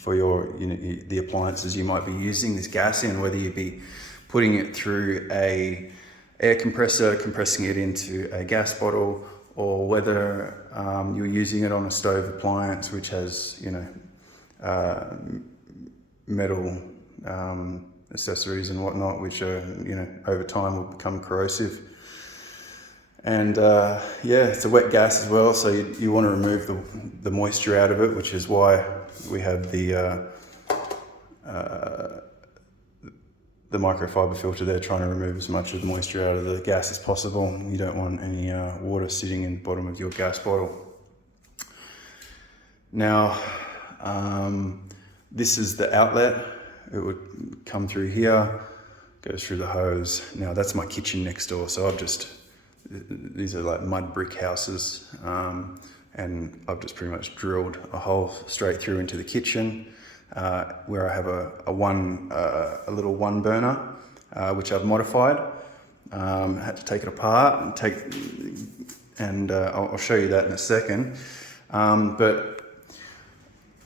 for your, the appliances you might be using this gas in, whether you be putting it through a air compressor, compressing it into a gas bottle, or whether you're using it on a stove appliance which has, metal accessories and whatnot, which are, over time will become corrosive. And it's a wet gas as well, so you want to remove the moisture out of it, which is why we have the microfiber filter there, trying to remove as much of the moisture out of the gas as possible. You don't want any water sitting in the bottom of your gas bottle. Now, this is the outlet. It would come through here, goes through the hose. Now that's my kitchen next door, so these are like mud brick houses, and I've just pretty much drilled a hole straight through into the kitchen, where I have a little one burner, which I've modified. Had to take it apart and I'll show you that in a second. But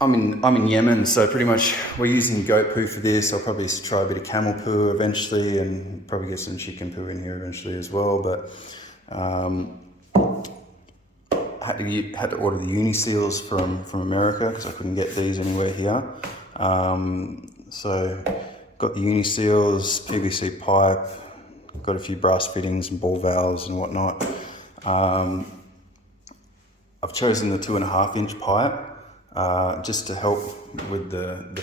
I'm in Yemen, so pretty much we're using goat poo for this. I'll probably try a bit of camel poo eventually, and probably get some chicken poo in here eventually as well. But I had to order the uni seals from America because I couldn't get these anywhere here. So got the uni seals, PVC pipe, got a few brass fittings and ball valves and whatnot. I've chosen the 2.5 inch pipe. Just to help with the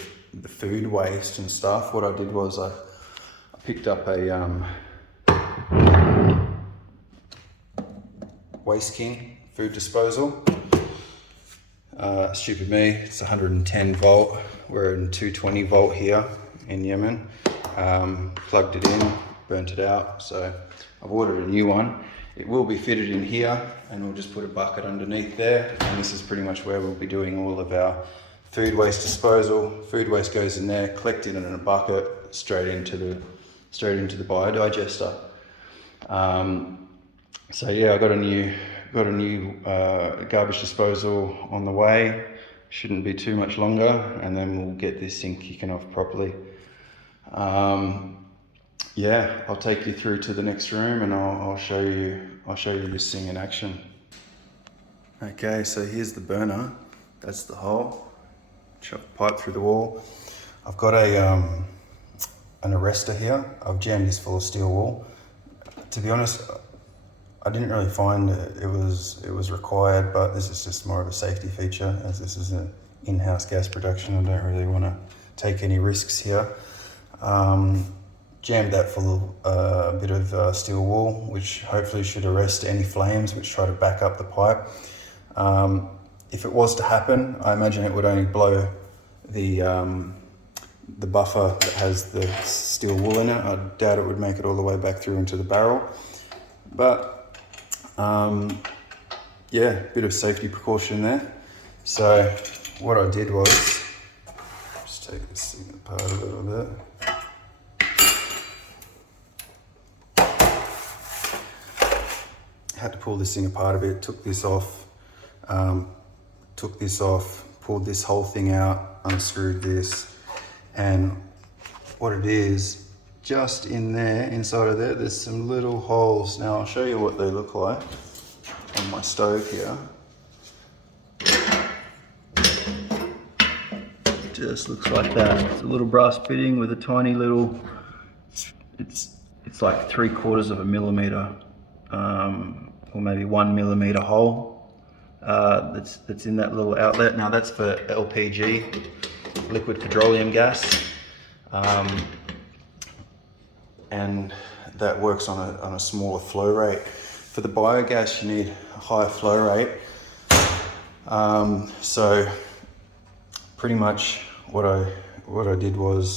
food waste and stuff. What I did was I picked up a Waste King food disposal. Stupid me, it's 110 volt. We're in 220 volt here in Yemen. Plugged it in, burnt it out. So I've ordered a new one. It will be fitted in here, and we'll just put a bucket underneath there, and this is pretty much where we'll be doing all of our food waste disposal. Food waste goes in there, collected in a bucket, straight into the biodigester. So yeah, I got a new garbage disposal on the way. Shouldn't be too much longer, and then we'll get this thing kicking off properly. I'll take you through to the next room, and I'll show you this thing in action. Okay, so here's the burner. That's the hole. Chuck pipe through the wall. I've got an arrestor here. I've jammed this full of steel wool. To be honest, I didn't really find it was required, but this is just more of a safety feature, as this is an in-house gas production. I don't really want to take any risks here. Jammed that full of a bit of steel wool, which hopefully should arrest any flames which try to back up the pipe. If it was to happen, I imagine it would only blow the buffer that has the steel wool in it. I doubt it would make it all the way back through into the barrel. But bit of safety precaution there. So what I did was just take this thing apart a little bit. Had to pull this thing apart a bit, took this off, pulled this whole thing out, unscrewed this, and what it is, just in there, inside of there, there's some little holes. Now I'll show you what they look like on my stove here. It just looks like that. It's a little brass fitting with a tiny little, it's like 3/4 millimeter, or maybe 1 millimeter hole that's in that little outlet. Now that's for LPG, liquid petroleum gas, and that works on a smaller flow rate. For the biogas, you need a higher flow rate. So pretty much what I did was